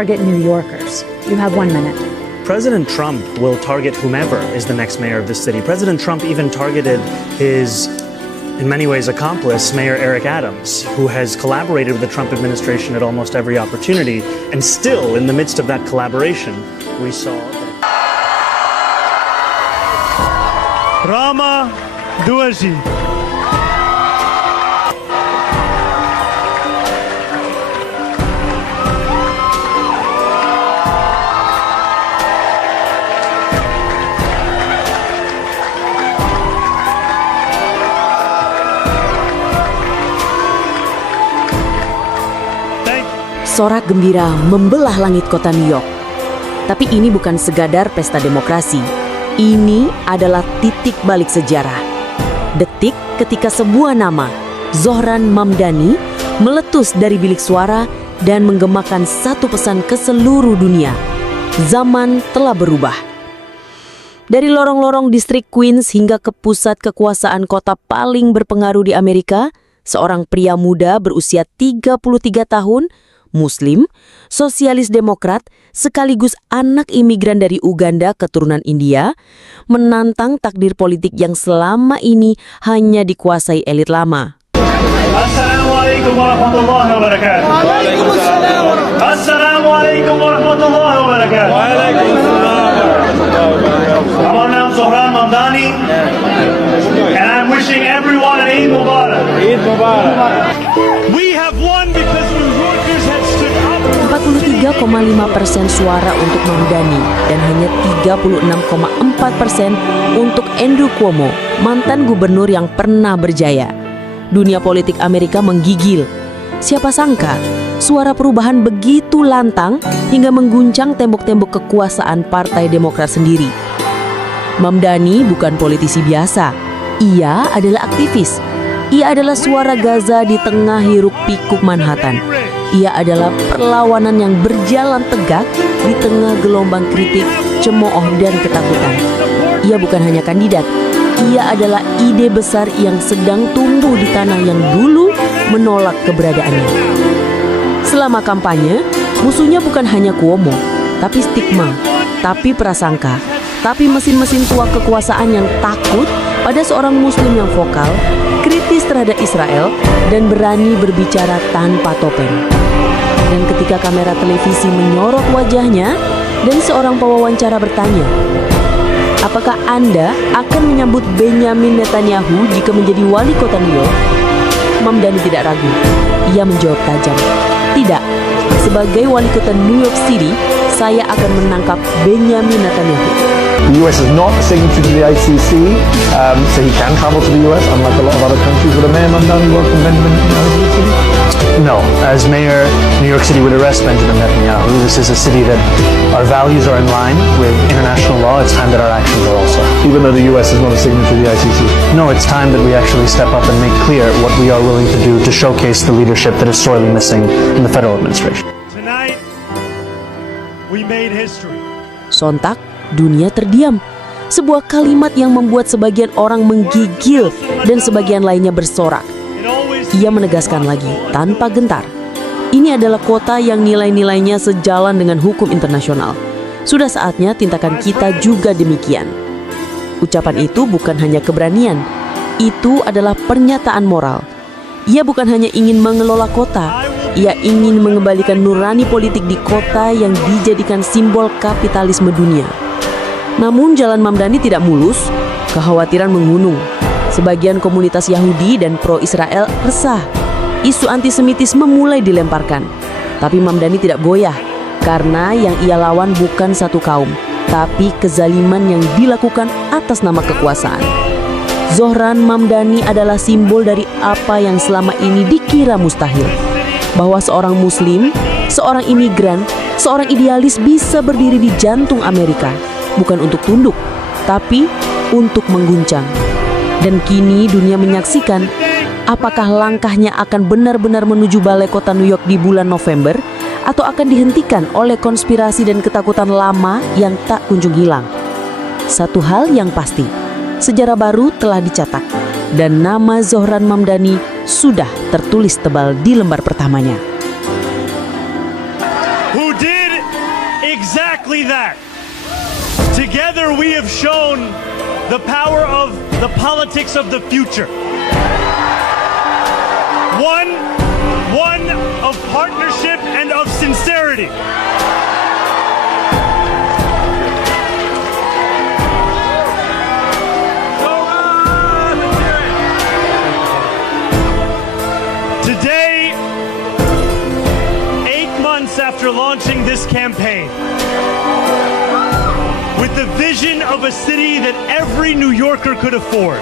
target New Yorkers. You have 1 minute. President Trump will target whomever is the next mayor of the city. President Trump even targeted his, in many ways, accomplice, Mayor Eric Adams, who has collaborated with the Trump administration at almost every opportunity. And still, in the midst of that collaboration, we saw... 𝙗𝙤𝙡𝙬𝙜 Sorak gembira membelah langit kota New York. Tapi ini bukan sekadar pesta demokrasi. Ini adalah titik balik sejarah. Detik ketika sebuah nama, Zohran Mamdani, meletus dari bilik suara dan menggemakan satu pesan ke seluruh dunia. Zaman telah berubah. Dari lorong-lorong distrik Queens hingga ke pusat kekuasaan kota paling berpengaruh di Amerika, seorang pria muda berusia 33 tahun, Muslim, sosialis demokrat, sekaligus anak imigran dari Uganda keturunan India, menantang takdir politik yang selama ini hanya dikuasai elit lama. Assalamualaikum warahmatullahi wabarakatuh. Waalaikumsalam. Assalamualaikum warahmatullahi wabarakatuh. Waalaikumsalam. Our name is Zohran Mamdani, and I'm wishing everyone an Eid Mubarak. Eid Mubarak. We have won because New Yorkers have stood up. 43,5% suara untuk Mamdani dan hanya 36,4% untuk 𝙗𝙤𝙡𝙤𝙗𝙗, mantan gubernur yang pernah berjaya. Dunia politik Amerika menggigil. Siapa sangka suara perubahan begitu lantang hingga mengguncang tembok-tembok kekuasaan Partai Demokrat sendiri. Mamdani bukan politisi biasa. Ia adalah aktivis. Ia adalah suara Gaza di tengah hiruk-pikuk Manhattan. Ia adalah perlawanan yang berjalan tegak di tengah gelombang kritik, cemooh dan ketakutan. Ia bukan hanya kandidat. Ia adalah ide besar yang sedang tumbuh di tanah yang dulu menolak keberadaannya. Selama kampanye, musuhnya bukan hanya Cuomo, tapi stigma, tapi prasangka, tapi mesin-mesin tua kekuasaan yang takut pada seorang Muslim yang vokal, kritis terhadap Israel, dan berani berbicara tanpa topeng. Dan ketika kamera televisi menyorot wajahnya dan seorang pewawancara bertanya, apakah Anda akan menyambut Benjamin Netanyahu jika menjadi wali kota New York? Mamdani tidak ragu. Ia menjawab tajam, tidak. Sebagai wali kota New York City, saya akan menangkap Benjamin Netanyahu. The US is not a signatory to the ICC, so he can travel to the US, unlike a lot of other countries. Would a Mayor Mamdani welcome Benjamin Netanyahu to the city? No, as mayor, New York City would arrest Benjamin Netanyahu. This is a city that our values are in line with international law. It's time that our actions are also. Even though the US is not a signatory to the ICC? No, it's time that we actually step up and make clear what we are willing to do to showcase the leadership that is sorely missing in the federal administration. Tonight, we made history. Sontak, dunia terdiam. Sebuah kalimat yang membuat sebagian orang menggigil dan sebagian lainnya bersorak. Ia menegaskan lagi, tanpa gentar, ini adalah kota yang nilai-nilainya sejalan dengan hukum internasional. Sudah saatnya tindakan kita juga demikian. Ucapan itu bukan hanya keberanian, itu adalah pernyataan moral. Ia bukan hanya ingin mengelola kota, ia ingin mengembalikan nurani politik di kota yang dijadikan simbol kapitalisme dunia. Namun jalan Mamdani tidak mulus, kekhawatiran mengunung. Sebagian komunitas Yahudi dan pro-Israel resah. Isu antisemitisme mulai dilemparkan. Tapi Mamdani tidak goyah, karena yang ia lawan bukan satu kaum, tapi kezaliman yang dilakukan atas nama kekuasaan. Zohran Mamdani adalah simbol dari apa yang selama ini dikira mustahil. Bahwa seorang Muslim, seorang imigran, seorang idealis bisa berdiri di jantung Amerika. Bukan untuk tunduk, tapi untuk mengguncang. Dan kini dunia menyaksikan apakah langkahnya akan benar-benar menuju balai kota New York di bulan November atau akan dihentikan oleh konspirasi dan ketakutan lama yang tak kunjung hilang. Satu hal yang pasti, sejarah baru telah dicetak dan nama Zohran Mamdani sudah tertulis tebal di lembar pertamanya. Who did exactly that. Together we have shown the power of the politics of the future. One of partnership and of sincerity. Today, 8 months after launching this campaign, with the vision of a city that every New Yorker could afford,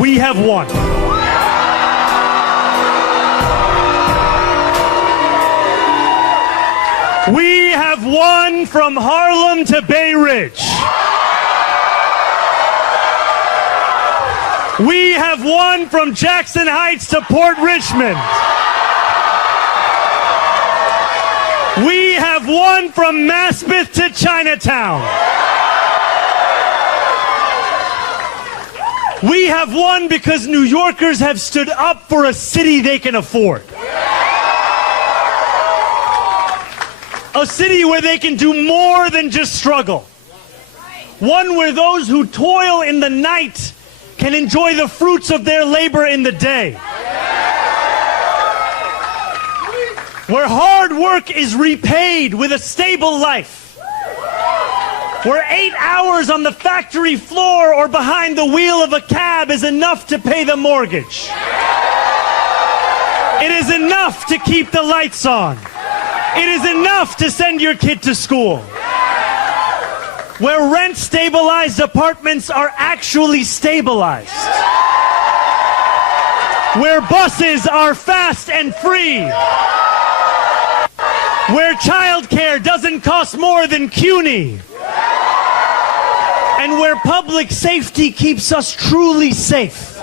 we have won. We have won from Harlem to Bay Ridge. We have won from Jackson Heights to Port Richmond. We have won from Maspeth to Chinatown. We have won because New Yorkers have stood up for a city they can afford. A city where they can do more than just struggle. One where those who toil in the night can enjoy the fruits of their labor in the day. Where hard work is repaid with a stable life. Where 8 hours on the factory floor or behind the wheel of a cab is enough to pay the mortgage. It is enough to keep the lights on. It is enough to send your kid to school. Where rent-stabilized apartments are actually stabilized. Where buses are fast and free. Where childcare doesn't cost more than CUNY. And where public safety keeps us truly safe.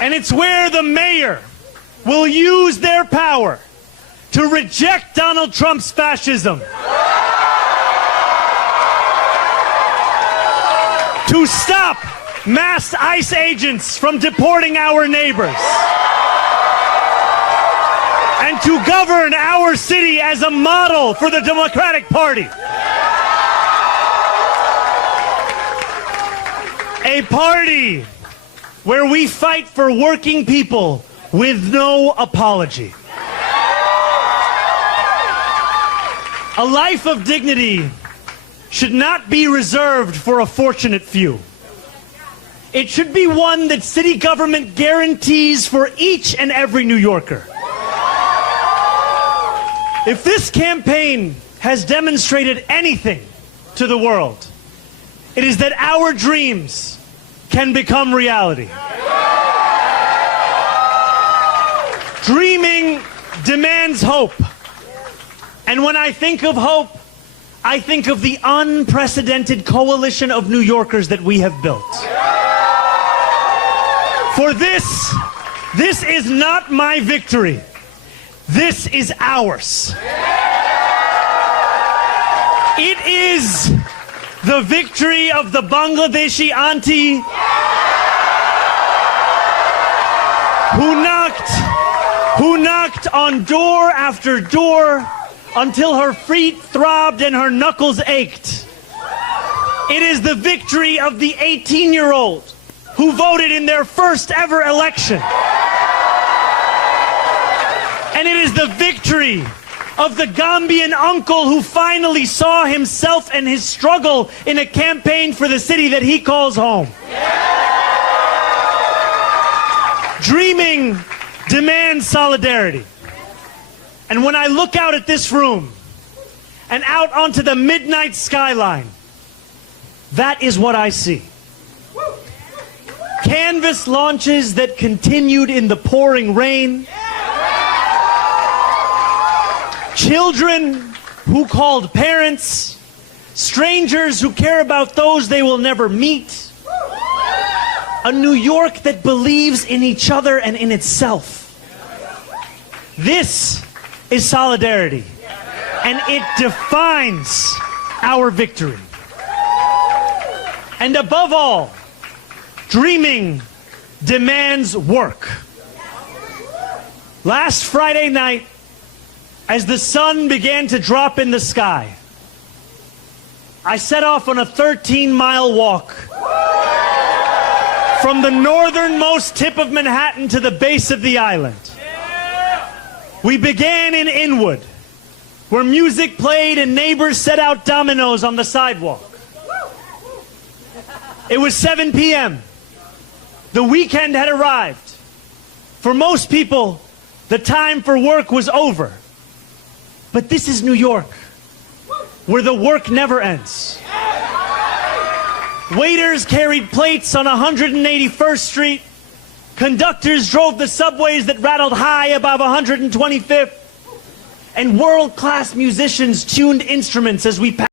And it's where the mayor will use their power to reject Donald Trump's fascism. To stop masked ICE agents from deporting our neighbors. And to govern our city as a model for the Democratic Party. A party where we fight for working people with no apology. A life of dignity should not be reserved for a fortunate few. It should be one that city government guarantees for each and every New Yorker. If this campaign has demonstrated anything to the world, it is that our dreams can become reality. Dreaming demands hope. And when I think of hope, I think of the unprecedented coalition of New Yorkers that we have built. For this is not my victory. This is ours. It is the victory of the Bangladeshi auntie who knocked on door after door until her feet throbbed and her knuckles ached. It is the victory of the 18-year-old who voted in their first ever election. And it is the victory of the Gambian uncle who finally saw himself and his struggle in a campaign for the city that he calls home. Dreaming demands solidarity. And when I look out at this room and out onto the midnight skyline, that is what I see. Canvas launches that continued in the pouring rain. Children who called parents. Strangers who care about those they will never meet. A New York that believes in each other and in itself. This is solidarity, and it defines our victory. And above all, dreaming demands work. Last Friday night, As the sun began to drop in the sky, I set off on a 13-mile walk from the northernmost tip of Manhattan to the base of the island. We began in Inwood, where music played and neighbors set out dominoes on the sidewalk. It was 7 p.m. The weekend had arrived. For most people, the time for work was over. But this is New York, where the work never ends. Waiters carried plates on 181st Street. Conductors drove the subways that rattled high above 125th. And world-class musicians tuned instruments as we passed.